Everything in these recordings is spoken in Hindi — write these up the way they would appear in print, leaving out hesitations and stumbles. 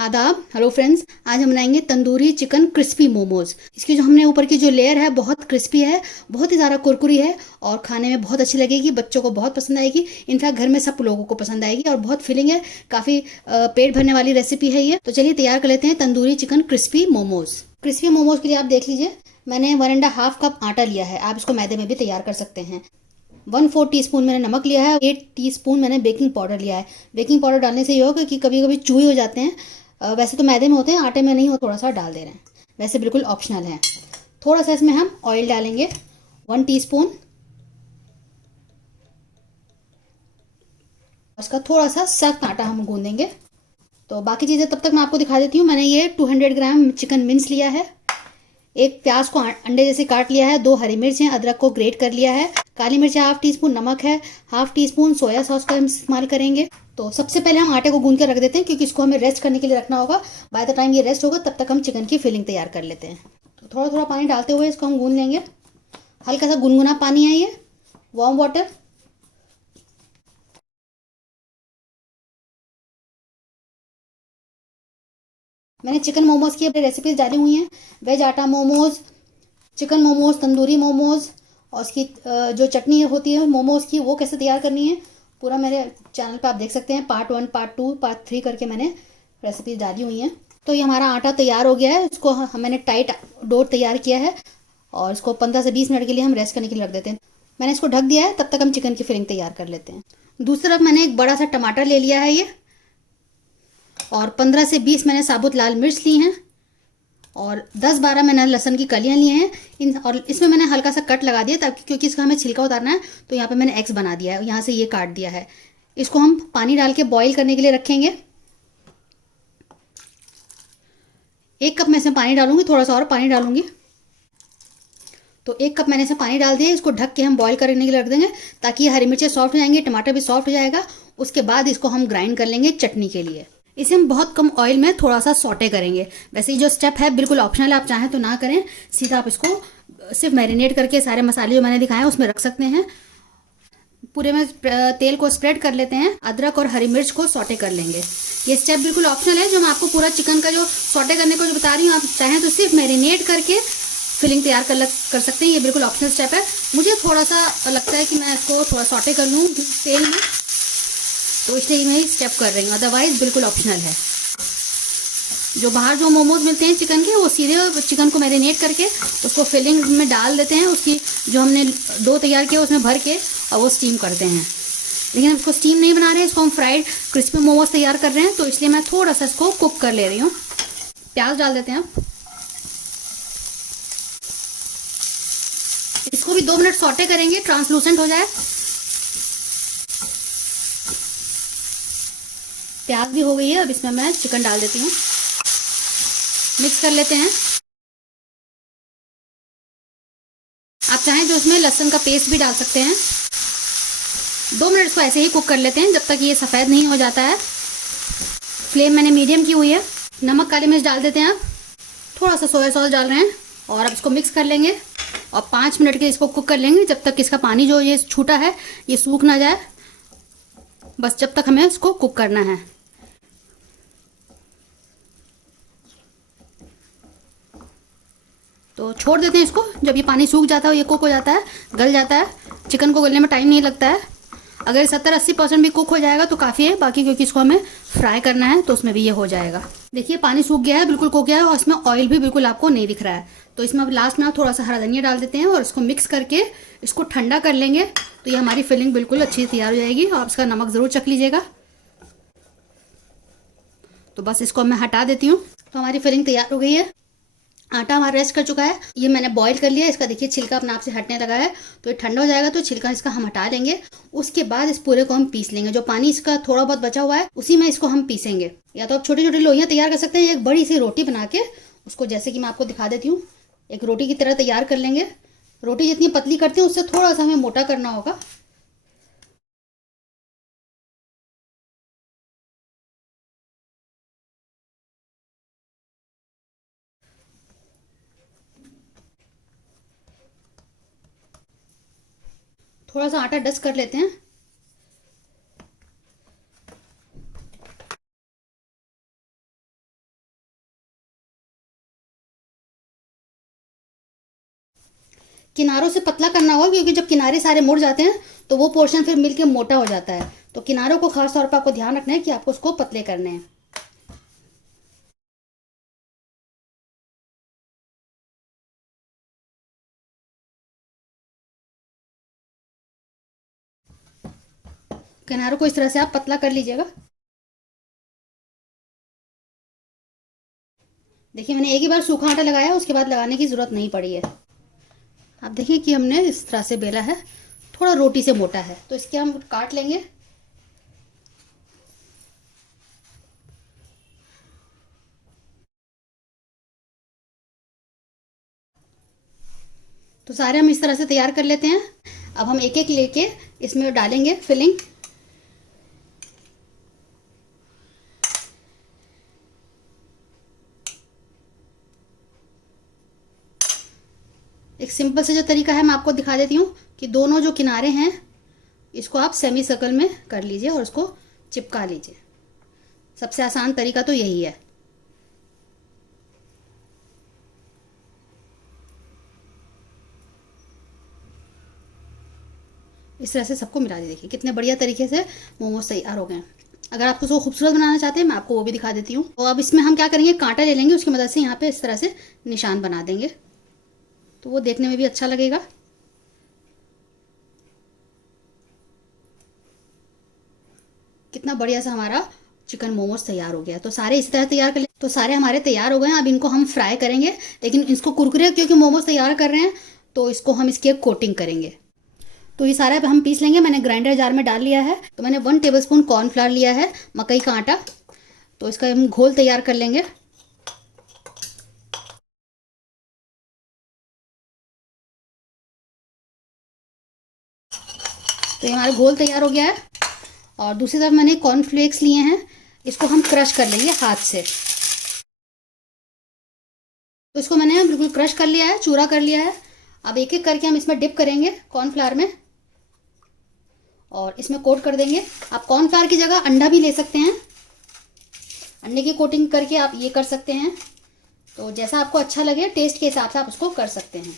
आदाब। हेलो फ्रेंड्स, आज हम बनाएंगे तंदूरी चिकन क्रिस्पी मोमोज। इसकी जो हमने ऊपर की जो लेयर है बहुत क्रिस्पी है, बहुत ही ज़्यादा कुरकुरी है और खाने में बहुत अच्छी लगेगी। बच्चों को बहुत पसंद आएगी, इनफैक्ट घर में सब लोगों को पसंद आएगी और बहुत फिलिंग है। काफ़ी पेट भरने वाली रेसिपी है ये। तो चलिए तैयार कर लेते हैं tandoori chicken crispy momos. Crispy momos के लिए आप देख लीजिए, मैंने 1.5 कप आटा लिया है। आप इसको मैदे में भी तैयार कर सकते हैं। 1/4 टीस्पून मैंने नमक लिया है। 8 टीस्पून मैंने बेकिंग पाउडर लिया है। बेकिंग पाउडर डालने से ये होगा कि कभी कभी चूहे हो जाते हैं। वैसे तो मैदे में होते हैं, आटे में नहीं हो, थोड़ा सा डाल दे रहे हैं। वैसे बिल्कुल ऑप्शनल है। थोड़ा सा इसमें हम ऑयल डालेंगे, 1 टीस्पून। उसका थोड़ा सा सख्त आटा हम गूंदेंगे। तो बाकी चीज़ें तब तक मैं आपको दिखा देती हूँ। मैंने ये 200 ग्राम चिकन मिन्स लिया है। एक प्याज को अंडे जैसे काट लिया है। 2 हरी मिर्च हैं, अदरक को ग्रेट कर लिया है। काली मिर्च 1/2 टीस्पून, नमक है। 1/2 टीस्पून सोया सॉस का हम इस्तेमाल करेंगे। तो सबसे पहले हम आटे को गूंद कर रख देते हैं, क्योंकि इसको हमें रेस्ट करने के लिए रखना होगा। बाय द टाइम ये रेस्ट होगा तब तक हम चिकन की फिलिंग तैयार कर लेते हैं। तो थोड़ा थोड़ा पानी डालते हुए इसको हम गूंद लेंगे। हल्का सा गुनगुना पानी है ये, वार्म वाटर। मैंने चिकन मोमोज की अपनी रेसिपीज डाली हुई हैं। वेज आटा मोमोज, चिकन मोमोज, तंदूरी मोमोज, और उसकी जो चटनी होती है मोमोज की, वो कैसे तैयार करनी है पूरा मेरे चैनल पे आप देख सकते हैं। पार्ट 1, पार्ट 2, पार्ट 3 करके मैंने रेसिपीज डाली हुई हैं। तो ये हमारा आटा तैयार हो गया है। इसको मैंने टाइट डो तैयार किया है और इसको 15 से 20 मिनट के लिए हम रेस्ट करने के लिए रख देते हैं। मैंने इसको ढक दिया है, तब तक हम चिकन की फिलिंग तैयार कर लेते हैं। दूसरी तरफ मैंने एक बड़ा सा टमाटर ले लिया है ये, और 15 से 20 मैंने साबुत लाल मिर्च ली हैं, और 10-12 मैंने लहसुन की कलियां लिए हैं। और इसमें मैंने हल्का सा कट लगा दिया, ताकि क्योंकि इसका हमें छिलका उतारना है। तो यहाँ पे मैंने एक्स बना दिया है, यहाँ से ये काट दिया है। इसको हम पानी डाल के बॉईल करने के लिए रखेंगे। 1 कप मैं इसमें पानी डालूंगी, थोड़ा सा और पानी डालूंगी। तो 1 कप मैंने इसमें पानी डाल दिया। इसको ढक के हम बॉईल करने के लिए रख देंगे, ताकि हरी मिर्चें सॉफ्ट हो जाएंगी, टमाटर भी सॉफ्ट हो जाएगा। उसके बाद इसको हम ग्राइंड कर लेंगे चटनी के लिए। इसे हम बहुत कम ऑयल में थोड़ा सा सॉटे करेंगे। वैसे ये जो स्टेप है बिल्कुल ऑप्शनल है, आप चाहें तो ना करें। सीधा आप इसको सिर्फ मैरिनेट करके सारे मसाले जो मैंने दिखाए उसमें रख सकते हैं। पूरे में तेल को स्प्रेड कर लेते हैं। अदरक और हरी मिर्च को सॉटे कर लेंगे। ये स्टेप बिल्कुल ऑप्शनल है। जो मैं आपको पूरा चिकन का जो सॉटे करने को जो बता रही हूँ, आप चाहें तो सिर्फ मैरिनेट करके फिलिंग तैयार कर सकते हैं। ये बिल्कुल ऑप्शनल स्टेप है। मुझे थोड़ा सा लगता है कि मैं इसको थोड़ा सॉटे कर लूँ तेल में, तो इसलिए मैं स्टेप कर रही हूँ, अदरवाइज बिल्कुल ऑप्शनल है। जो बाहर जो मोमोज मिलते हैं चिकन के, वो सीधे चिकन को मैरिनेट करके उसको फिलिंग में डाल देते हैं। उसकी जो हमने डो तैयार किया उसमें भर के और वो स्टीम करते हैं। लेकिन हम इसको स्टीम नहीं बना रहे हैं, इसको हम फ्राइड क्रिस्पी मोमोज तैयार कर रहे हैं। तो इसलिए मैं थोड़ा सा इसको कुक कर ले रही हूँ। प्याज डाल देते हैं अब। इसको भी 2 मिनट सॉटे करेंगे, ट्रांसलूसेंट हो जाए। प्याज भी हो गई है, अब इसमें मैं चिकन डाल देती हूँ। मिक्स कर लेते हैं। आप चाहें तो इसमें लहसुन का पेस्ट भी डाल सकते हैं। 2 मिनट इसको ऐसे ही कुक कर लेते हैं, जब तक ये सफ़ेद नहीं हो जाता है। फ्लेम मैंने मीडियम की हुई है। नमक, काली मिर्च डाल देते हैं अब। थोड़ा सा सोया सॉस डाल रहे हैं और अब इसको मिक्स कर लेंगे और 5 मिनट के इसको कुक कर लेंगे, जब तक इसका पानी जो ये छूटा है ये सूख ना जाए। बस जब तक हमें इसको कुक करना है। तो छोड़ देते हैं इसको। जब ये पानी सूख जाता है, ये कुक हो जाता है, गल जाता है। चिकन को गलने में टाइम नहीं लगता है। अगर 70-80% भी कुक हो जाएगा तो काफ़ी है। बाकी क्योंकि इसको हमें फ्राई करना है तो उसमें भी ये हो जाएगा। देखिए पानी सूख गया है, बिल्कुल कुक गया है, और इसमें ऑयल भी बिल्कुल आपको नहीं दिख रहा है। तो इसमें अब लास्ट में थोड़ा सा हरा धनिया डाल देते हैं और इसको मिक्स करके इसको ठंडा कर लेंगे। तो ये हमारी फिलिंग बिल्कुल अच्छी तैयार हो जाएगी। और इसका नमक ज़रूर चख लीजिएगा। तो बस इसको मैं हटा देती हूँ। तो हमारी फिलिंग तैयार हो गई है। आटा हमारा रेस्ट कर चुका है। ये मैंने बॉईल कर लिया। इसका देखिए छिलका अपने आप से हटने लगा है। तो ये ठंडा हो जाएगा तो छिलका इसका हम हटा लेंगे। उसके बाद इस पूरे को हम पीस लेंगे। जो पानी इसका थोड़ा बहुत बचा हुआ है उसी में इसको हम पीसेंगे। या तो आप छोटी छोटी लोइयाँ तैयार कर सकते हैं। एक बड़ी सी रोटी बना के उसको, जैसे कि मैं आपको दिखा देती हूँ, एक रोटी की तरह तैयार कर लेंगे। रोटी जितनी पतली करते हैं उससे थोड़ा सा हमें मोटा करना होगा। थोड़ा सा आटा डस्ट कर लेते हैं। किनारों से पतला करना होगा, क्योंकि जब किनारे सारे मुड़ जाते हैं तो वो पोर्शन फिर मिलके मोटा हो जाता है। तो किनारों को खास तौर पर आपको ध्यान रखना है कि आपको उसको पतले करने हैं। किनारों को इस तरह से आप पतला कर लीजिएगा। देखिए मैंने एक ही बार सूखा आटा लगाया, उसके बाद लगाने की ज़रूरत नहीं पड़ी है। आप देखिए कि हमने इस तरह से बेला है, थोड़ा रोटी से मोटा है, तो इसके हम काट लेंगे। तो सारे हम इस तरह से तैयार कर लेते हैं। अब हम एक एक लेके इसमें डालेंगे फिलिंग। एक सिंपल से जो तरीका है मैं आपको दिखा देती हूँ कि दोनों जो किनारे हैं इसको आप सेमी सर्कल में कर लीजिए और उसको चिपका लीजिए। सबसे आसान तरीका तो यही है। इस तरह से सबको मिला दीजिए। देखिए कितने बढ़िया तरीके से मोमोज तैयार हो गए हैं। अगर आप उसको खूबसूरत बनाना चाहते हैं मैं आपको वो भी दिखा देती हूँ। तो अब इसमें हम क्या करेंगे, कांटा ले लेंगे, उसकी मदद से यहाँ पे इस तरह से निशान बना देंगे, तो वो देखने में भी अच्छा लगेगा। कितना बढ़िया सा हमारा चिकन मोमोज तैयार हो गया। तो सारे इस तरह तैयार कर ले। तो सारे हमारे तैयार हो गए हैं। अब इनको हम फ्राई करेंगे, लेकिन इसको कुरकुरे क्योंकि मोमोज तैयार कर रहे हैं तो इसको हम इसकी कोटिंग करेंगे। तो ये सारा हम पीस लेंगे। मैंने ग्राइंडर जार में डाल लिया है। तो मैंने 1 टेबलस्पून कॉर्नफ्लावर लिया है, मकई का आटा। तो इसका हम घोल तैयार कर लेंगे। तो ये हमारा घोल तैयार हो गया है। और दूसरी तरफ मैंने कॉर्नफ्लेक्स लिए हैं, इसको हम क्रश कर लेंगे हाथ से। तो इसको मैंने बिल्कुल क्रश कर लिया है, चूरा कर लिया है। अब एक एक करके हम इसमें डिप करेंगे कॉर्नफ्लावर में और इसमें कोट कर देंगे। आप कॉर्नफ्लावर की जगह अंडा भी ले सकते हैं, अंडे की कोटिंग करके आप ये कर सकते हैं। तो जैसा आपको अच्छा लगे टेस्ट के हिसाब से आप उसको कर सकते हैं।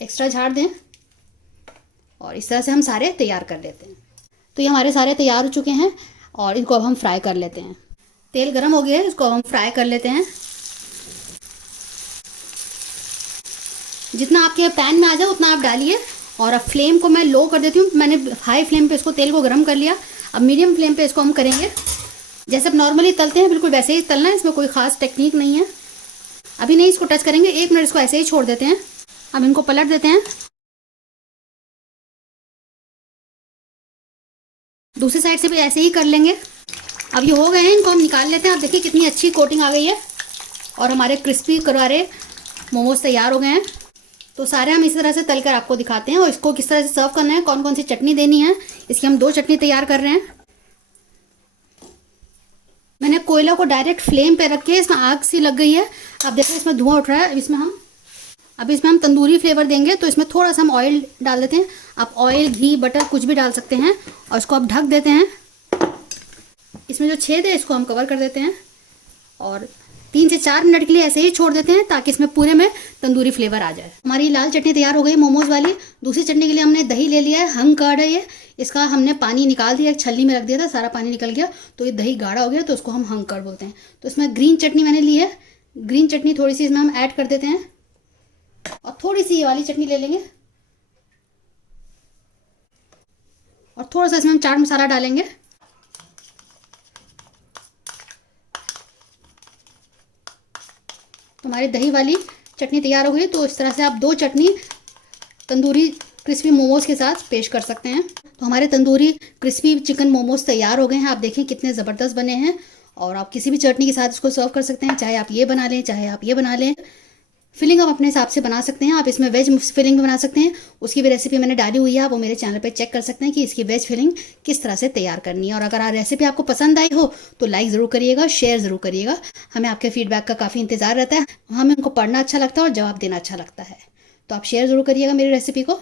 एक्स्ट्रा झाड़ दें और इस तरह से हम सारे तैयार कर लेते हैं। तो ये हमारे सारे तैयार हो चुके हैं और इनको अब हम फ्राई कर लेते हैं। तेल गरम हो गया है, इसको अब हम फ्राई कर लेते हैं। जितना आपके पैन में आ जाए उतना आप डालिए। और अब फ्लेम को मैं लो कर देती हूँ। मैंने हाई फ्लेम पे इसको तेल को गर्म कर लिया। अब मीडियम फ्लेम पे इसको हम करेंगे। जैसे आप नॉर्मली तलते हैं बिल्कुल वैसे ही तलना है, इसमें कोई खास टेक्निक नहीं है। अभी नहीं इसको टच करेंगे, 1 मिनट इसको ऐसे ही छोड़ देते हैं। अब इनको पलट देते हैं। दूसरी साइड से भी ऐसे ही कर लेंगे। अब ये हो गए हैं, इनको हम निकाल लेते हैं। आप देखिए कितनी अच्छी कोटिंग आ गई है और हमारे क्रिस्पी करारे मोमोज तैयार हो गए हैं। तो सारे हम इस तरह से तलकर आपको दिखाते हैं और इसको किस तरह से सर्व करना है, कौन कौन सी चटनी देनी है। इसकी हम 2 चटनी तैयार कर रहे हैं। मैंने कोयला को डायरेक्ट फ्लेम पे रख के इसमें आग सी लग गई है। आप देखो इसमें धुआं उठ रहा है। अब इसमें हम तंदूरी फ्लेवर देंगे। तो इसमें थोड़ा सा हम ऑयल डाल देते हैं। आप ऑयल, घी, बटर कुछ भी डाल सकते हैं और इसको आप ढक देते हैं। इसमें जो छेद है इसको हम कवर कर देते हैं और 3 से 4 मिनट के लिए ऐसे ही छोड़ देते हैं ताकि इसमें पूरे में तंदूरी फ्लेवर आ जाए। हमारी लाल चटनी तैयार हो गई मोमोज वाली। दूसरी चटनी के लिए हमने दही ले लिया है, हंग कर्ड है ये। इसका हमने पानी निकाल दिया, एक छलनी में रख दिया था, सारा पानी निकल गया। तो ये दही गाढ़ा हो गया, तो उसको हम हंग कर्ड बोलते हैं। तो इसमें ग्रीन चटनी मैंने ली है। ग्रीन चटनी थोड़ी सी इसमें हम ऐड कर देते हैं और थोड़ी सी ये वाली चटनी ले लेंगे और थोड़ा सा इसमें हम चाट मसाला डालेंगे। तो हमारी दही वाली चटनी तैयार हो गई। तो इस तरह से आप 2 चटनी तंदूरी क्रिस्पी मोमोज के साथ पेश कर सकते हैं। तो हमारे तंदूरी क्रिस्पी चिकन मोमोज तैयार हो गए हैं। आप देखें कितने ज़बरदस्त बने हैं और आप किसी भी चटनी के साथ इसको सर्व कर सकते हैं। चाहे आप ये बना लें, चाहे आप ये बना लें। फिलिंग आप अपने हिसाब से बना सकते हैं। आप इसमें वेज फिलिंग भी बना सकते हैं, उसकी भी रेसिपी मैंने डाली हुई है। आप वो मेरे चैनल पे चेक कर सकते हैं कि इसकी वेज फिलिंग किस तरह से तैयार करनी है। और अगर रेसिपी आपको पसंद आई हो तो लाइक ज़रूर करिएगा, शेयर ज़रूर करिएगा। हमें आपके फीडबैक का काफ़ी इंतज़ार रहता है। हमें उनको पढ़ना अच्छा लगता है और जवाब देना अच्छा लगता है। तो आप शेयर ज़रूर करिएगा मेरी रेसिपी को।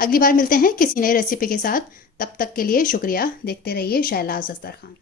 अगली बार मिलते हैं किसी नई रेसिपी के साथ। तब तक के लिए शुक्रिया। देखते रहिए शैलाज़ दस्तरखान।